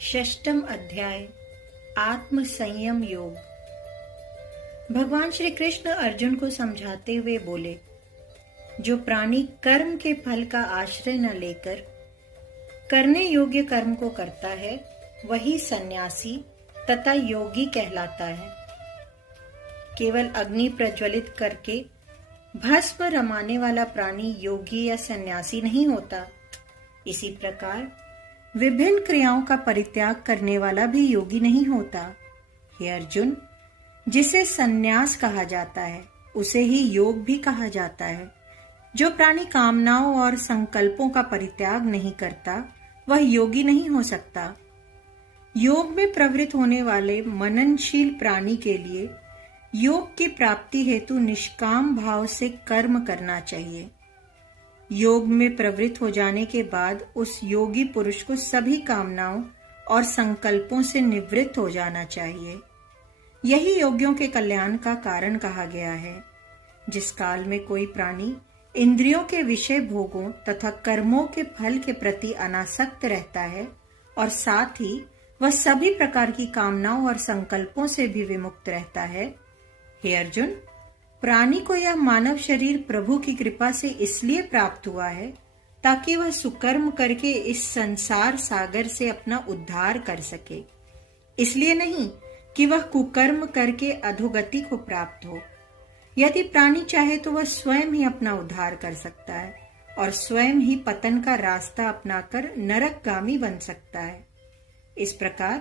षष्ठम अध्याय आत्म संयम योग। भगवान श्री कृष्ण अर्जुन को समझाते हुए बोले, जो प्राणी कर्म के फल का आश्रय न लेकर करने योग्य कर्म को करता है वही सन्यासी तथा योगी कहलाता है। केवल अग्नि प्रज्वलित करके भस्म रमाने वाला प्राणी योगी या सन्यासी नहीं होता। इसी प्रकार विभिन्न क्रियाओं का परित्याग करने वाला भी योगी नहीं होता। हे अर्जुन, जिसे सन्यास कहा जाता है उसे ही योग भी कहा जाता है। जो प्राणी कामनाओं और संकल्पों का परित्याग नहीं करता वह योगी नहीं हो सकता। योग में प्रवृत्त होने वाले मननशील प्राणी के लिए योग की प्राप्ति हेतु निष्काम भाव से कर्म करना चाहिए। योग में प्रवृत्त हो जाने के बाद उस योगी पुरुष को सभी कामनाओं और संकल्पों से निवृत्त हो जाना चाहिए। यही योगियों के कल्याण का कारण कहा गया है। जिस काल में कोई प्राणी इंद्रियों के विषय भोगों तथा कर्मों के फल के प्रति अनासक्त रहता है और साथ ही वह सभी प्रकार की कामनाओं और संकल्पों से भी विमुक्त रहता है, हे अर्जुन, प्राणी को यह मानव शरीर प्रभु की कृपा से इसलिए प्राप्त हुआ है ताकि वह सुकर्म करके इस संसार सागर से अपना उद्धार कर सके। इसलिए नहीं कि वह कुकर्म करके अधोगति को प्राप्त हो। यदि प्राणी चाहे तो वह स्वयं ही अपना उद्धार कर सकता है और स्वयं ही पतन का रास्ता अपनाकर नरकगामी बन सकता है। इस प्रकार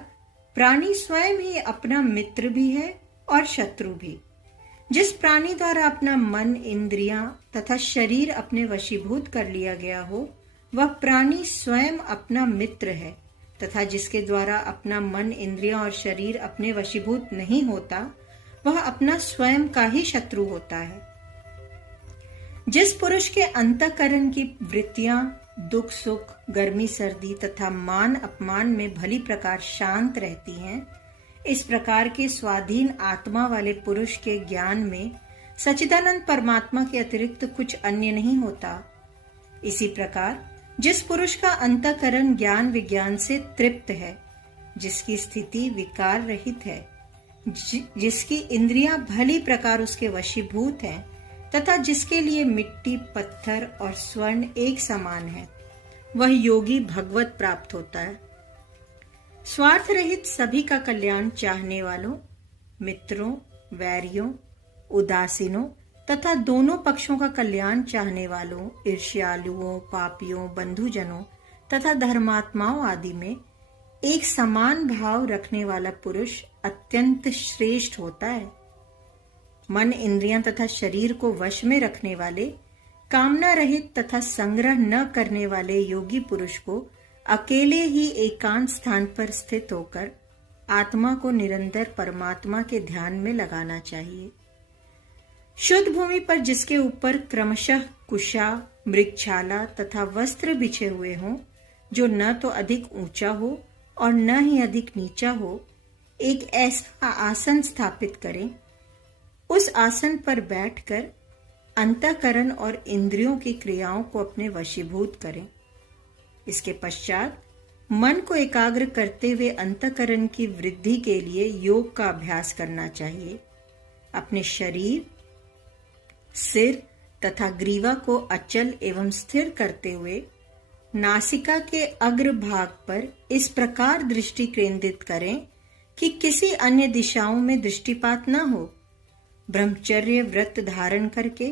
प्राणी स्वयं ही अपना मित्र भी है और शत्रु भी। जिस प्राणी द्वारा अपना मन, इंद्रियां तथा शरीर अपने वशीभूत कर लिया गया हो वह प्राणी स्वयं अपना मित्र है, तथा जिसके द्वारा अपना मन, इंद्रियां और शरीर अपने वशीभूत नहीं होता वह अपना स्वयं का ही शत्रु होता है। जिस पुरुष के अंतःकरण की वृत्तियां दुख सुख, गर्मी सर्दी तथा मान अपमान में भली प्रकार शांत रहती हैं, इस प्रकार के स्वाधीन आत्मा वाले पुरुष के ज्ञान में सच्चिदानंद परमात्मा के अतिरिक्त कुछ अन्य नहीं होता। इसी प्रकार जिस पुरुष का अंतःकरण ज्ञान विज्ञान से तृप्त है, जिसकी स्थिति विकार रहित है, जिसकी इंद्रियां भली प्रकार उसके वशीभूत हैं तथा जिसके लिए मिट्टी, पत्थर और स्वर्ण एक समान है, वह योगी भगवत प्राप्त होता है। स्वार्थ रहित सभी का कल्याण चाहने वालों, मित्रों, वैरियों, उदासीनों तथा दोनों पक्षों का कल्याण चाहने वालों, ईर्ष्यालुओं, पापियों, बंधुजनों तथा धर्मात्माओं आदि में एक समान भाव रखने वाला पुरुष अत्यंत श्रेष्ठ होता है। मन, इंद्रियां तथा शरीर को वश में रखने वाले, कामना रहित तथा संग्रह न करने वाले योगी पुरुष को अकेले ही एकांत स्थान पर स्थित होकर आत्मा को निरंतर परमात्मा के ध्यान में लगाना चाहिए। शुद्ध भूमि पर जिसके ऊपर क्रमशः कुशा, मृगछाला तथा वस्त्र बिछे हुए हों, जो न तो अधिक ऊंचा हो और न ही अधिक नीचा हो, एक ऐसा आसन स्थापित करें। उस आसन पर बैठकर अंतःकरण और इंद्रियों की क्रियाओं को अपने वशीभूत करें। इसके पश्चात मन को एकाग्र करते हुए अंतःकरण की वृद्धि के लिए योग का अभ्यास करना चाहिए। अपने शरीर, सिर तथा ग्रीवा को अचल एवं स्थिर करते हुए नासिका के अग्र भाग पर इस प्रकार दृष्टि केंद्रित करें कि किसी अन्य दिशाओं में दृष्टिपात न हो। ब्रह्मचर्य व्रत धारण करके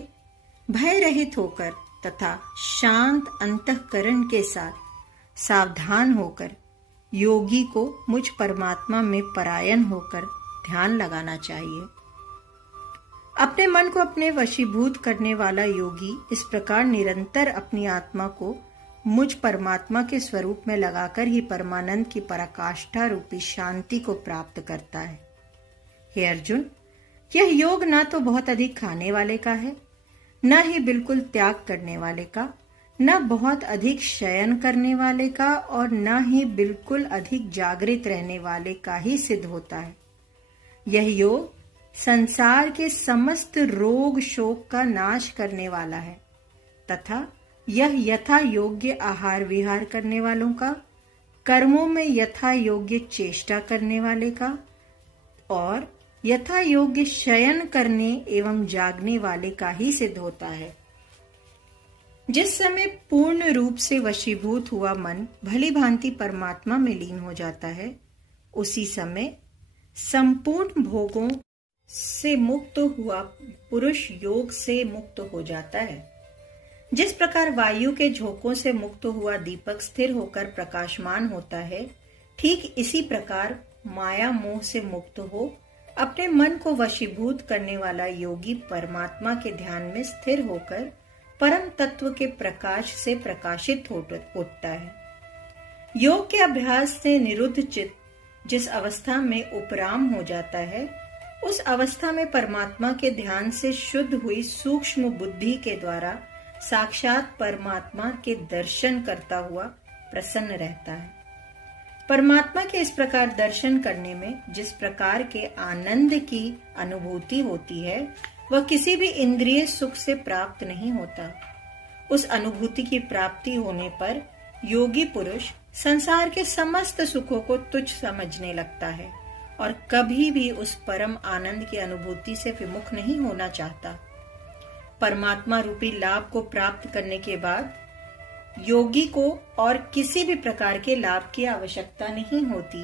भय रहित होकर तथा शांत अंतःकरण के साथ सावधान होकर योगी को मुझ परमात्मा में परायण होकर ध्यान लगाना चाहिए। अपने मन को अपने वशीभूत करने वाला योगी इस प्रकार निरंतर अपनी आत्मा को मुझ परमात्मा के स्वरूप में लगाकर ही परमानंद की पराकाष्ठा रूपी शांति को प्राप्त करता है। हे अर्जुन, यह योग न तो बहुत अधिक खाने वाले का है, न ही बिल्कुल त्याग करने वाले का, न बहुत अधिक शयन करने वाले का और न ही बिल्कुल अधिक जागृत रहने वाले का ही सिद्ध होता है। यह योग संसार के समस्त रोग शोक का नाश करने वाला है तथा यह यथा योग्य आहार विहार करने वालों का कर्मों में यथा योग्य चेष्टा करने वाले का और यथा योग्य शयन करने एवं जागने वाले का ही सिद्ध होता है। जिस समय पूर्ण रूप से वशीभूत हुआ मन भली भांति परमात्मा में लीन हो जाता है, उसी समय संपूर्ण भोगों से मुक्त हुआ पुरुष योग से मुक्त हो जाता है। जिस प्रकार वायु के झोंकों से मुक्त हुआ दीपक स्थिर होकर प्रकाशमान होता है, ठीक इसी प्रकार माया मोह से मुक्त हो अपने मन को वशीभूत करने वाला योगी परमात्मा के ध्यान में स्थिर होकर परम तत्व के प्रकाश से प्रकाशित होता है। योग के अभ्यास से निरुद्ध चित्त जिस अवस्था में उपराम हो जाता है, उस अवस्था में परमात्मा के ध्यान से शुद्ध हुई सूक्ष्म बुद्धि के द्वारा साक्षात परमात्मा के दर्शन करता हुआ प्रसन्न रहता है। परमात्मा के इस प्रकार दर्शन करने में जिस प्रकार के आनंद की अनुभूति होती है, वह किसी भी इंद्रिय सुख से प्राप्त नहीं होता। उस अनुभूति की प्राप्ति होने पर योगी पुरुष संसार के समस्त सुखों को तुच्छ समझने लगता है और कभी भी उस परम आनंद की अनुभूति से विमुख नहीं होना चाहता। परमात्मा रूपी लाभ को प्राप्त करने के बाद योगी को और किसी भी प्रकार के लाभ की आवश्यकता नहीं होती।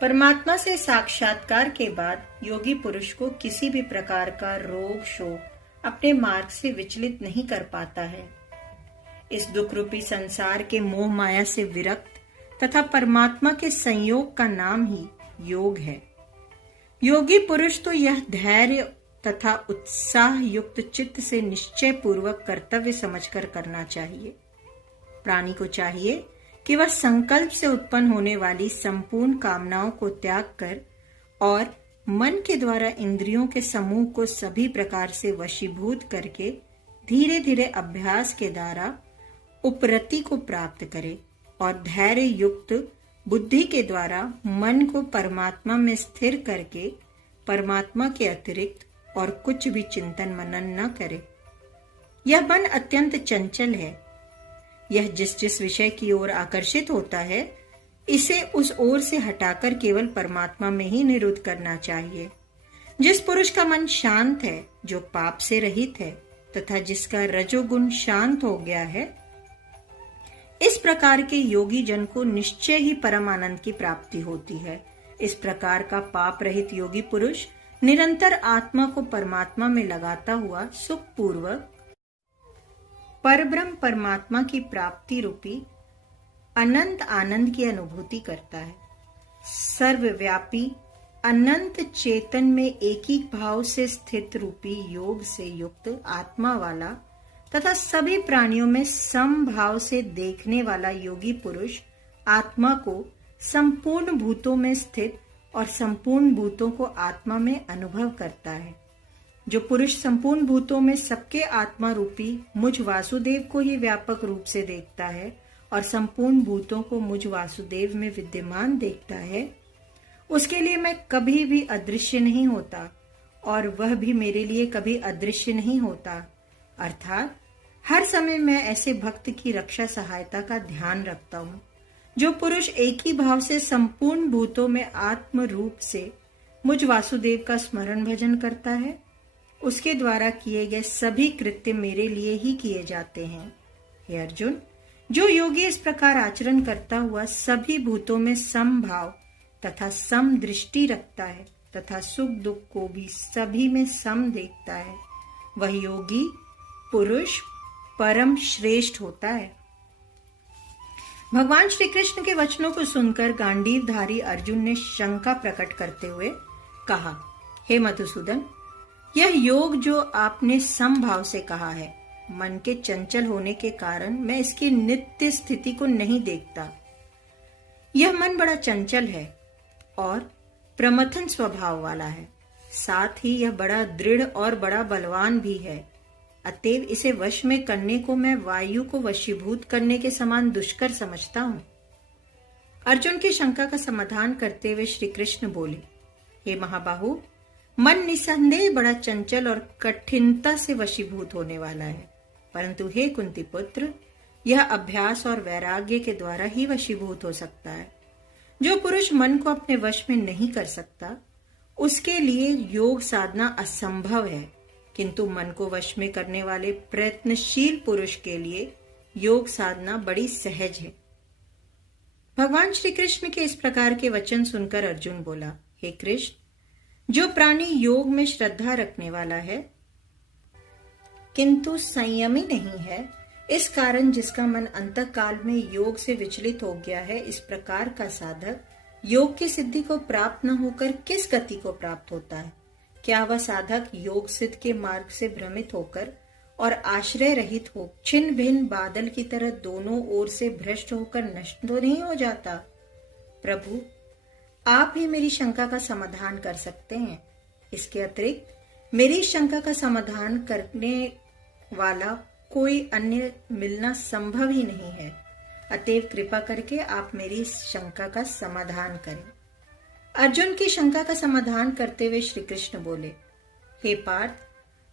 परमात्मा से साक्षात्कार के बाद योगी पुरुष को किसी भी प्रकार का रोग शोक अपने मार्ग से विचलित नहीं कर पाता है। इस दुख रूपी संसार के मोह माया से विरक्त तथा परमात्मा के संयोग का नाम ही योग है। योगी पुरुष तो यह धैर्य तथा उत्साह युक्त चित्त से निश्चय पूर्वक कर्तव्य समझकर करना चाहिए। प्राणी को चाहिए कि वह संकल्प से उत्पन्न होने वाली संपूर्ण कामनाओं को त्याग कर और मन के द्वारा इंद्रियों के समूह को सभी प्रकार से वशीभूत करके धीरे धीरे अभ्यास के द्वारा उपरति को प्राप्त करे और धैर्य युक्त बुद्धि के द्वारा मन को परमात्मा में स्थिर करके परमात्मा के अतिरिक्त और कुछ भी चिंतन मनन न करे। यह मन अत्यंत चंचल है। यह जिस जिस विषय की ओर आकर्षित होता है, इसे उस ओर से हटाकर केवल परमात्मा में ही निरुद्ध करना चाहिए। जिस पुरुष का मन शांत है, जो पाप से रहित है तथा जिसका रजोगुण शांत हो गया है, इस प्रकार के योगी जन को निश्चय ही परम आनंद की प्राप्ति होती है। इस प्रकार का पाप रहित योगी पुरुष निरंतर आत्मा को परमात्मा में लगाता हुआ सुख पूर्वक परब्रह्म परमात्मा की प्राप्ति रूपी अनंत आनंद की अनुभूति करता है। सर्वव्यापी अनंत चेतन में एक ही भाव से स्थित रूपी योग से युक्त आत्मा वाला तथा सभी प्राणियों में समभाव से देखने वाला योगी पुरुष आत्मा को संपूर्ण भूतों में स्थित और संपूर्ण भूतों को आत्मा में अनुभव करता है। जो पुरुष संपूर्ण भूतों में सबके आत्मा रूपी मुझ वासुदेव को ही व्यापक रूप से देखता है और संपूर्ण भूतों को मुझ वासुदेव में विद्यमान देखता है, उसके लिए मैं कभी भी अदृश्य नहीं होता और वह भी मेरे लिए कभी अदृश्य नहीं होता। अर्थात हर समय मैं ऐसे भक्त की रक्षा सहायता का ध्यान रखता हूँ। जो पुरुष एक ही भाव से संपूर्ण भूतों में आत्म रूप से मुझ वासुदेव का स्मरण भजन करता है, उसके द्वारा किए गए सभी कृत्य मेरे लिए ही किए जाते हैं। हे अर्जुन, जो योगी इस प्रकार आचरण करता हुआ सभी भूतों में समभाव तथा सम दृष्टि रखता है तथा सुख दुख को भी सभी में सम देखता है, वह योगी पुरुष परम श्रेष्ठ होता है। भगवान श्री कृष्ण के वचनों को सुनकर गांडीवधारी अर्जुन ने शंका प्रकट करते हुए कहा, हे मधुसूदन, यह योग जो आपने समभाव से कहा है, मन के चंचल होने के कारण मैं इसकी नित्य स्थिति को नहीं देखता। यह मन बड़ा चंचल है और प्रमथन स्वभाव वाला है, साथ ही यह बड़ा दृढ़ और बड़ा बलवान भी है। अतएव इसे वश में करने को मैं वायु को वशीभूत करने के समान दुष्कर समझता हूं। अर्जुन की शंका का समाधान करते हुए श्री कृष्ण बोले, हे महाबाहु, मन निसंदेह बड़ा चंचल और कठिनता से वशीभूत होने वाला है, परंतु हे कुंती पुत्र, यह अभ्यास और वैराग्य के द्वारा ही वशीभूत हो सकता है। जो पुरुष मन को अपने वश में नहीं कर सकता, उसके लिए योग साधना असंभव है, किंतु मन को वश में करने वाले प्रयत्नशील पुरुष के लिए योग साधना बड़ी सहज है। भगवान श्री कृष्ण के इस प्रकार के वचन सुनकर अर्जुन बोला, हे कृष्ण, जो प्राणी योग में श्रद्धा रखने वाला है किंतु संयमी नहीं है, इस कारण जिसका मन अंतकाल में योग से विचलित हो गया है, इस प्रकार का साधक योग की सिद्धि को प्राप्त न होकर किस गति को प्राप्त होता है? क्या वह साधक योग सिद्ध के मार्ग से भ्रमित होकर और आश्रय रहित हो छिन्न भिन्न बादल की तरह दोनों ओर से भ्रष्ट होकर नष्ट तो नहीं हो जाता? प्रभु, आप ही मेरी शंका का समाधान कर सकते हैं। इसके अतिरिक्त मेरी शंका का समाधान करने वाला कोई अन्य मिलना संभव ही नहीं है। अतएव कृपा करके आप मेरी इस शंका का समाधान करें। अर्जुन की शंका का समाधान करते हुए श्री कृष्ण बोले, हे पार्थ,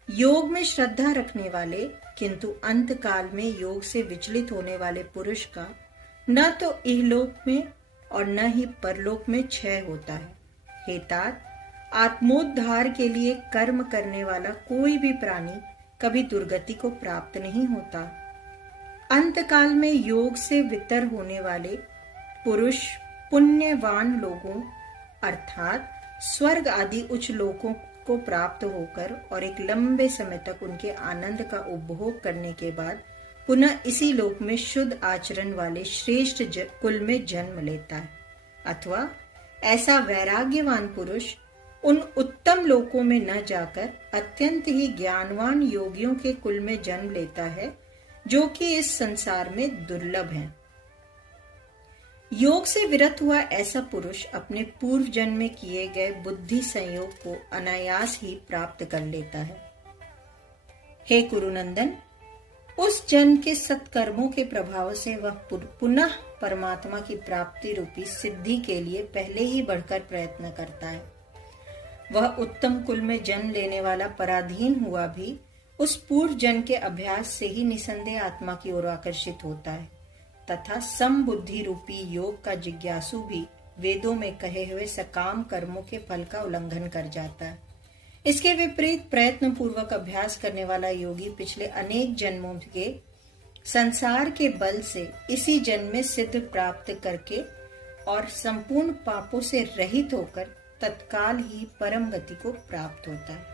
योग में श्रद्धा रखने वाले किंतु अंत काल में योग से विचलित होने वाले पुरुष का न तो इहलोक में और न ही परलोक में क्षय होता है। हे तात, आत्मोद्धार के लिए कर्म करने वाला कोई भी प्राणी कभी दुर्गति को प्राप्त नहीं होता। अंतकाल में योग से वितर होने वाले पुरुष पुण्यवान लोगों अर्थात स्वर्ग आदि उच्च लोकों को प्राप्त होकर और एक लंबे समय तक उनके आनंद का उपभोग करने के बाद पुनः इसी लोक में शुद्ध आचरण वाले श्रेष्ठ कुल में जन्म लेता है। अथवा ऐसा वैराग्यवान पुरुष उन उत्तम लोकों में न जाकर अत्यंत ही ज्ञानवान योगियों के कुल में जन्म लेता है, जो कि इस संसार में दुर्लभ है। योग से विरत हुआ ऐसा पुरुष अपने पूर्व जन्म में किए गए बुद्धि संयोग को अनायास ही प्राप्त कर लेता है। हे कुरुनंदन, उस जन्म के सत्कर्मों के प्रभाव से वह पुनः परमात्मा की प्राप्ति रूपी सिद्धि के लिए पहले ही बढ़कर प्रयत्न करता है। वह उत्तम कुल में जन्म लेने वाला पराधीन हुआ भी उस पूर्व जन्म के अभ्यास से ही निसंदेह आत्मा की ओर आकर्षित होता है तथा समबुद्धि रूपी योग का जिज्ञासु भी वेदों में कहे हुए सकाम कर्मों के फल का उल्लंघन कर जाता है। इसके विपरीत प्रयत्न पूर्वक अभ्यास करने वाला योगी पिछले अनेक जन्मों के संसार के बल से इसी जन्म में सिद्ध प्राप्त करके और संपूर्ण पापों से रहित होकर तत्काल ही परम गति को प्राप्त होता है।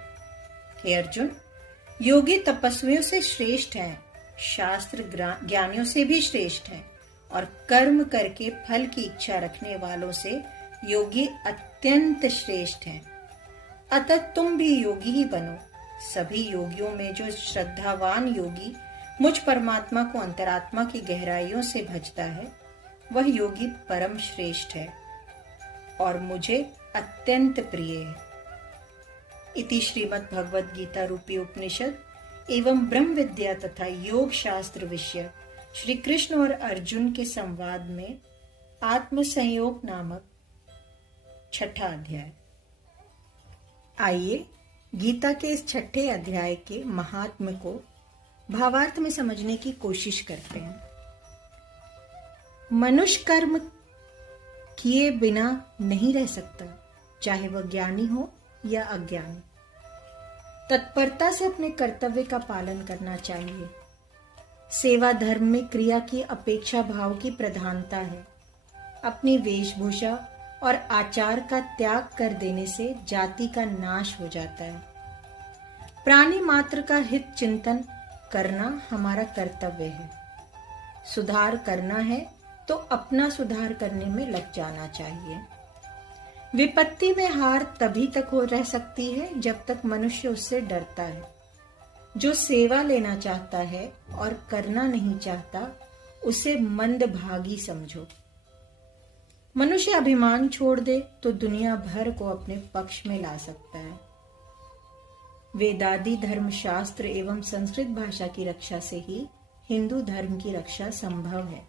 हे अर्जुन, योगी तपस्वियों से श्रेष्ठ हैं, शास्त्र ज्ञानियों से भी श्रेष्ठ हैं और कर्म करके फल की इच्छा रखने वालों से योगी अत्यंत श्रेष्ठ हैं। अतः तुम भी योगी ही बनो। सभी योगियों में जो श्रद्धावान योगी मुझ परमात्मा को अंतरात्मा की गहराइयों से भजता है, वह योगी परम श्रेष्ठ है और मुझे अत्यंत प्रिय है। इति श्रीमद् भगवद गीता रूपी उपनिषद एवं ब्रह्म विद्या तथा योग शास्त्र विषय श्री कृष्ण और अर्जुन के संवाद में आत्म संयोग नामक 6ठा अध्याय। आइए गीता के इस 6ठे अध्याय के महात्म्य को भावार्थ में समझने की कोशिश करते हैं। मनुष्य कर्म किए बिना नहीं रह सकता, चाहे वह ज्ञानी हो या अज्ञानी। तत्परता से अपने कर्तव्य का पालन करना चाहिए। सेवा धर्म में क्रिया की अपेक्षा भाव की प्रधानता है। अपनी वेशभूषा और आचार का त्याग कर देने से जाति का नाश हो जाता है। प्राणी मात्र का हित चिंतन करना हमारा कर्तव्य है। सुधार करना है तो अपना सुधार करने में लग जाना चाहिए। विपत्ति में हार तभी तक हो रह सकती है जब तक मनुष्य उससे डरता है। जो सेवा लेना चाहता है और करना नहीं चाहता, उसे मंदभागी समझो। मनुष्य अभिमान छोड़ दे तो दुनिया भर को अपने पक्ष में ला सकता है। वेदादि धर्म शास्त्र एवं संस्कृत भाषा की रक्षा से ही हिंदू धर्म की रक्षा संभव है।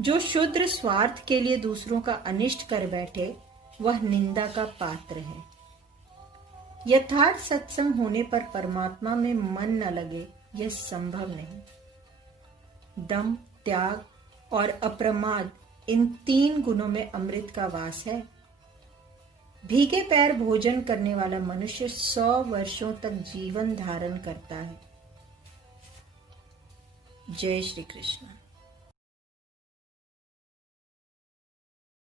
जो शूद्र स्वार्थ के लिए दूसरों का अनिष्ट कर बैठे, वह निंदा का पात्र है। यथार्थ सत्संग होने पर परमात्मा में मन न लगे, यह संभव नहीं। दम, त्याग और अप्रमाद, इन 3 गुणों में अमृत का वास है। भीगे पैर भोजन करने वाला मनुष्य 100 वर्षों तक जीवन धारण करता है। जय श्री कृष्ण।